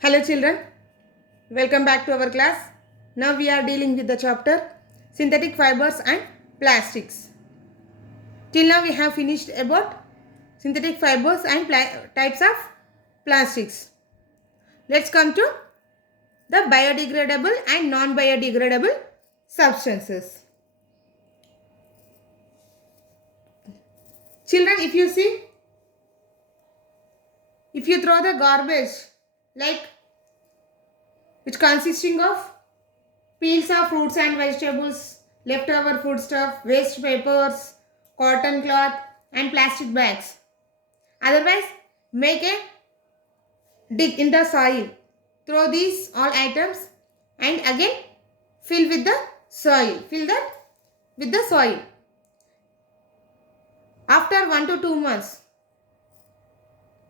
Hello children, welcome back to our class. Now we are dealing with the chapter synthetic fibers and plastics. Till now we have finished about synthetic fibers and types of plastics. Let's come to the biodegradable and non-biodegradable substances. Children, if you see, if you throw the garbage like which consisting of peels of fruits and vegetables, leftover foodstuff, waste papers, cotton cloth and plastic bags. Otherwise, make a dig in the soil. Throw these all items and again fill with the soil. Fill that with the soil. After 1 to 2 months,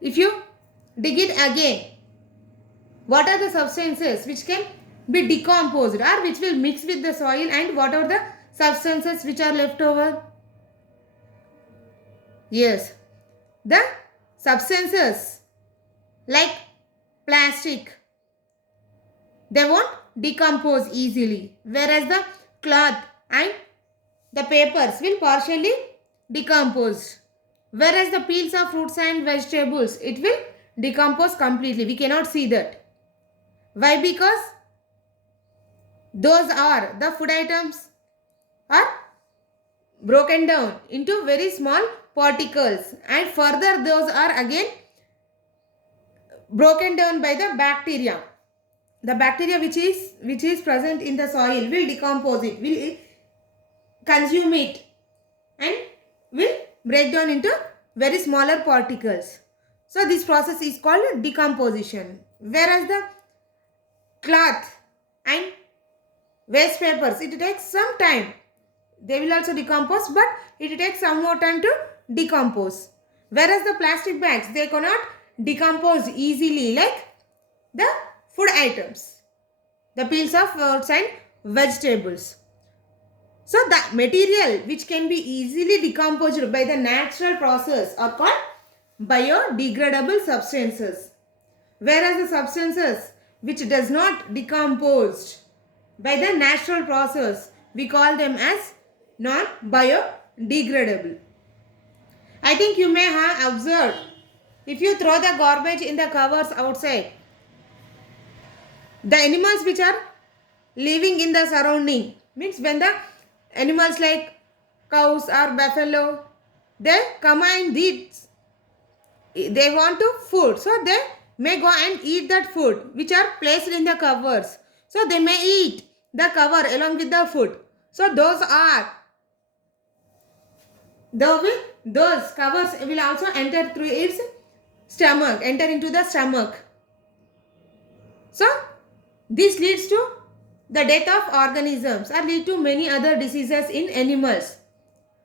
if you dig it again, what are the substances which can be decomposed or which will mix with the soil, and what are the substances which are left over? Yes, the substances like plastic, they won't decompose easily, whereas the cloth and the papers will partially decompose, whereas the peels of fruits and vegetables, it will decompose completely. We cannot see that. Why? Because those are the food items are broken down into very small particles, and further those are again broken down by the bacteria. The bacteria which is present in the soil will decompose it, will consume it and will break down into very smaller particles. So this process is called decomposition. Whereas the cloth and waste papers, it takes some time. They will also decompose, but it takes some more time to decompose. Whereas the plastic bags, they cannot decompose easily like the food items, the peels of fruits and vegetables. So the material which can be easily decomposed by the natural process are called biodegradable substances. Whereas the substances which does not decompose by the natural process, we call them as non-biodegradable. I think you may have observed, if you throw the garbage in the covers outside, the animals which are living in the surrounding, means when the animals like cows or buffalo, they come and eat, they want to food, so they may go and eat that food which are placed in the covers. So they may eat the cover along with the food. So those covers will also enter through its stomach, enter into the stomach. So this leads to the death of organisms or lead to many other diseases in animals.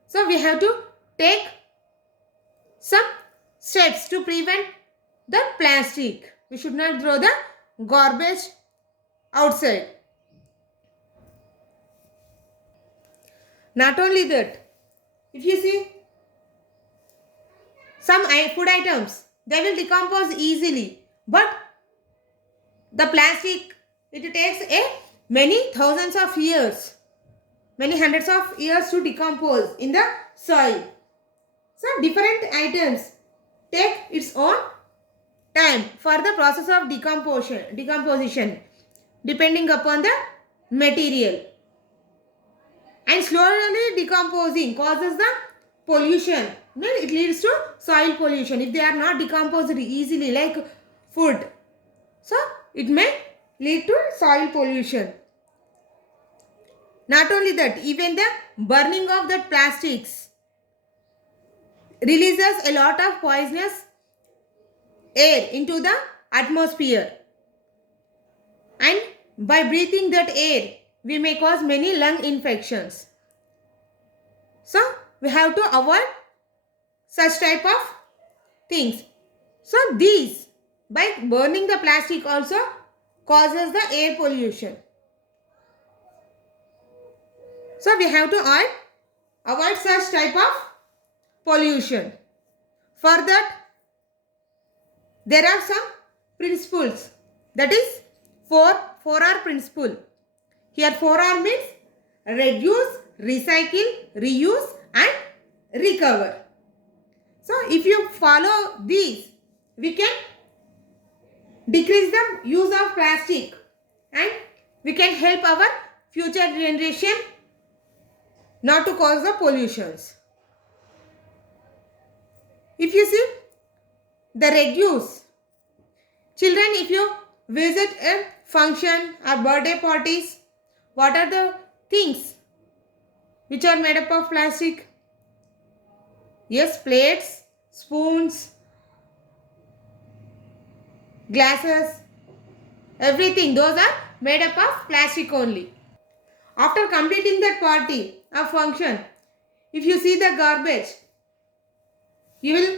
So we have to take some steps to prevent the plastic. We should not throw the garbage outside. Not only that, if you see some food items, they will decompose easily, but the plastic, it takes many thousands of years, many hundreds of years to decompose in the soil. So different items take its own time for the process of decomposition depending upon the material. And slowly decomposing causes the pollution. It leads to soil pollution if they are not decomposed easily like food. So it may lead to soil pollution. Not only that, even the burning of the plastics releases a lot of poisonous air into the atmosphere, and by breathing that air we may cause many lung infections. So we have to avoid such type of things. So these, by burning the plastic also causes the air pollution. So we have to avoid such type of pollution. For that, there are some principles That is 4R principle. Here 4R means reduce, recycle, reuse and recover. So if you follow these, we can decrease the use of plastic and we can help our future generation not to cause the pollutions. If you see the reduce, children, if you visit a function or birthday parties, what are the things which are made up of plastic? Yes, plates, spoons, glasses, everything. Those are made up of plastic only. After completing that party or function, if you see the garbage, you will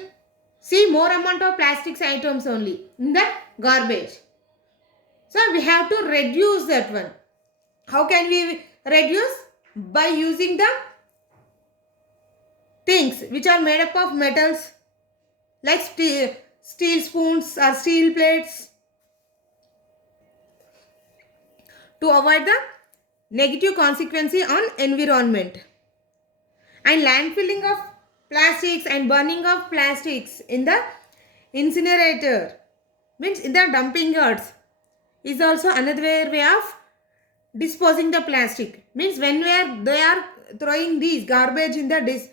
see more amount of plastics items only in that garbage. So we have to reduce that one. How can we reduce? By using the things which are made up of metals like steel spoons or steel plates to avoid the negative consequences on environment. And landfilling of plastics and burning of plastics in the incinerator, means in the dumping yards, is also another way of disposing the plastic. Means when they are throwing these garbage in the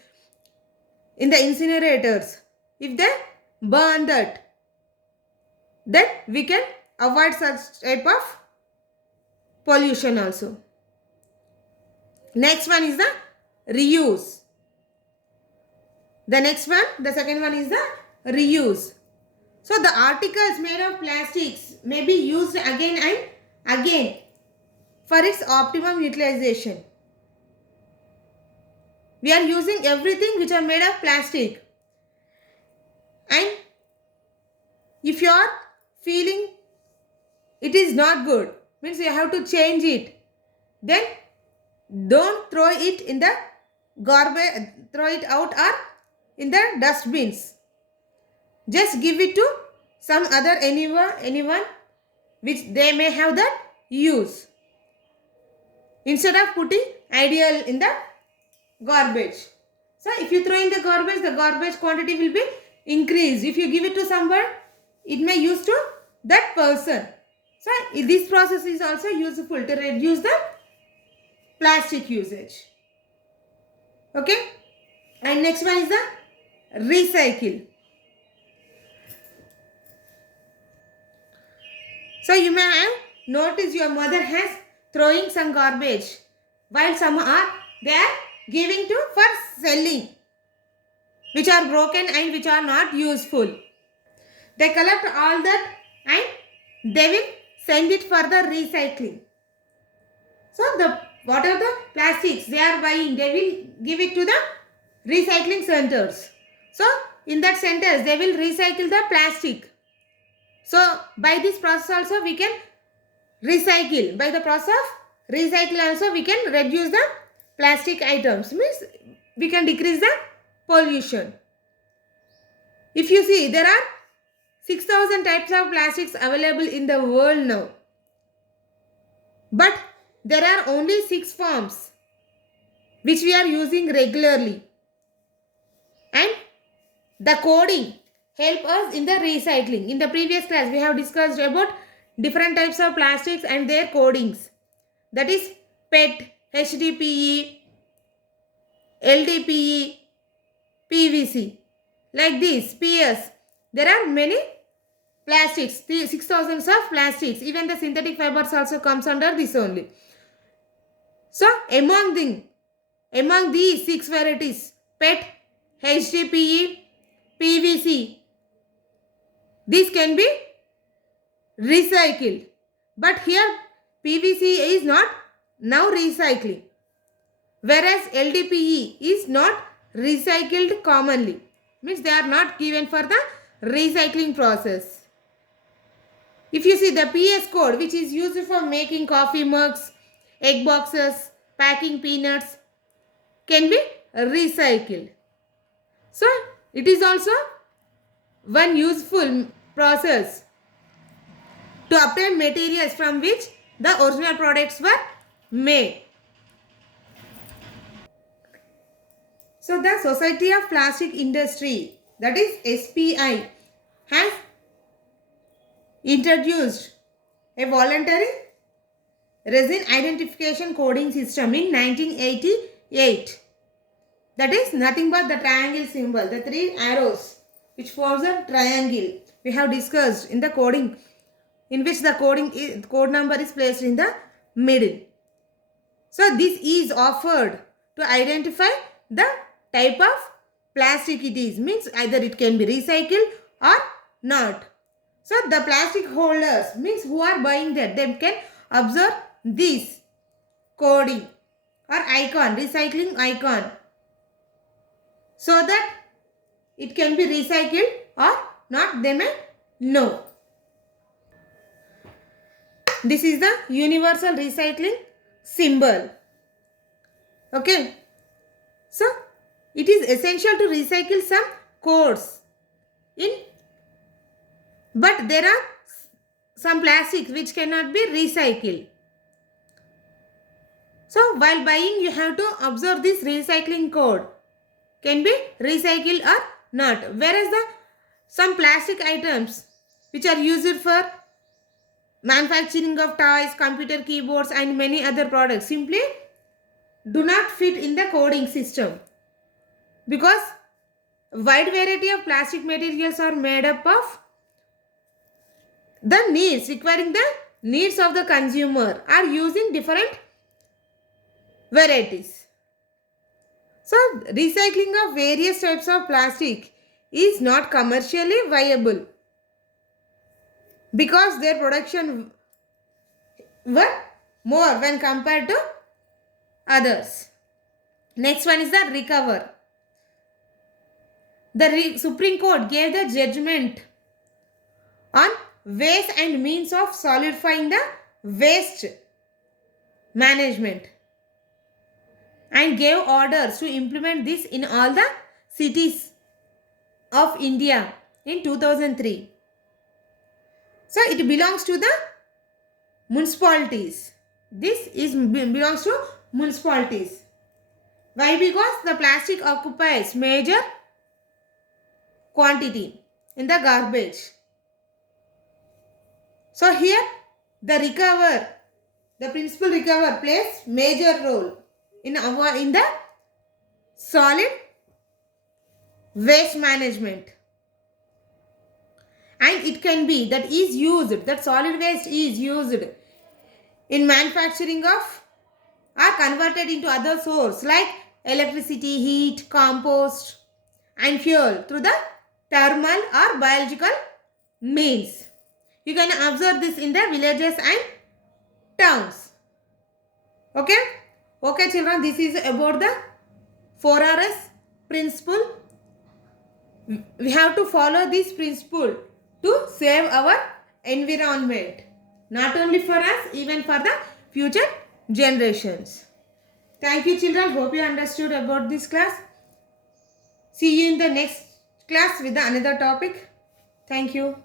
incinerators, if they burn that, then we can avoid such type of pollution also. Next one is the reuse. The second one is the reuse. So the articles made of plastics may be used again and again for its optimum utilization. We are using everything which are made of plastic. And if you are feeling it is not good, means you have to change it, then don't throw it in the garbage, throw it out or in the dustbins. Just give it to some other anyone which they may have that use, instead of putting ideal in the garbage. So if you throw in the garbage quantity will be increased. If you give it to someone, it may use to that person. So this process is also useful to reduce the plastic usage. Okay. And next one is the recycle. So you may have noticed your mother has throwing some garbage, while some are they are giving to for selling, which are broken and which are not useful. They collect all that and they will send it for the recycling. So what are the plastics they are buying, they will give it to the recycling centers. So in that centers they will recycle the plastic. So by this process also we can recycle. By the process of recycle also we can reduce the plastic items. Means we can decrease the pollution. If you see, there are 6,000 types of plastics available in the world now. But there are only 6 forms which we are using regularly. And the coding help us in the recycling. In the previous class, we have discussed about different types of plastics and their codings. That is PET, HDPE, LDPE, PVC. Like this, PS. There are many plastics, 6,000 of plastics. Even the synthetic fibers also comes under this only. So, among these 6 varieties, PET, HDPE, PVC, these can be recycled. But here, PVC is not now recycling, whereas LDPE is not recycled commonly. Means they are not given for the recycling process. If you see the PS code, which is used for making coffee mugs, egg boxes, packing peanuts, can be recycled. So it is also one useful process to obtain materials from which the original products were made. So the Society of Plastic Industry, that is SPI, has introduced a voluntary resin identification coding system in 1988. That is nothing but the triangle symbol, the three arrows which forms a triangle. We have discussed in the coding, in which the code number is placed in the middle. So this is offered to identify the type of plastic it is. Means either it can be recycled or not. So the plastic holders, means who are buying that, they can observe this coding or icon, recycling icon, so that it can be recycled or not, they may know. This is the universal recycling symbol. Okay. So it is essential to recycle some codes but there are some plastics which cannot be recycled. So while buying, you have to observe this recycling code, can be recycled or not. Whereas some plastic items which are used for manufacturing of toys, computer keyboards and many other products simply do not fit in the coding system, because wide variety of plastic materials are made up of the needs, requiring the needs of the consumer, are using different varieties. So recycling of various types of plastic is not commercially viable because their production were more when compared to others. Next one is the recover. The Supreme Court gave the judgment on ways and means of solidifying the waste management and gave orders to implement this in all the cities of India in 2003. So it belongs to the municipalities. This belongs to municipalities. Why? Because the plastic occupies major quantity in the garbage. So here the principal recover plays major role in the solid waste management. And it can be that solid waste is used in manufacturing of or converted into other sources like electricity, heat, compost and fuel through the thermal or biological means. You can observe this in the villages and towns. Okay? Okay children, this is about the 4Rs principle. We have to follow this principle to save our environment. Not only for us, even for the future generations. Thank you children. Hope you understood about this class. See you in the next class with another topic. Thank you.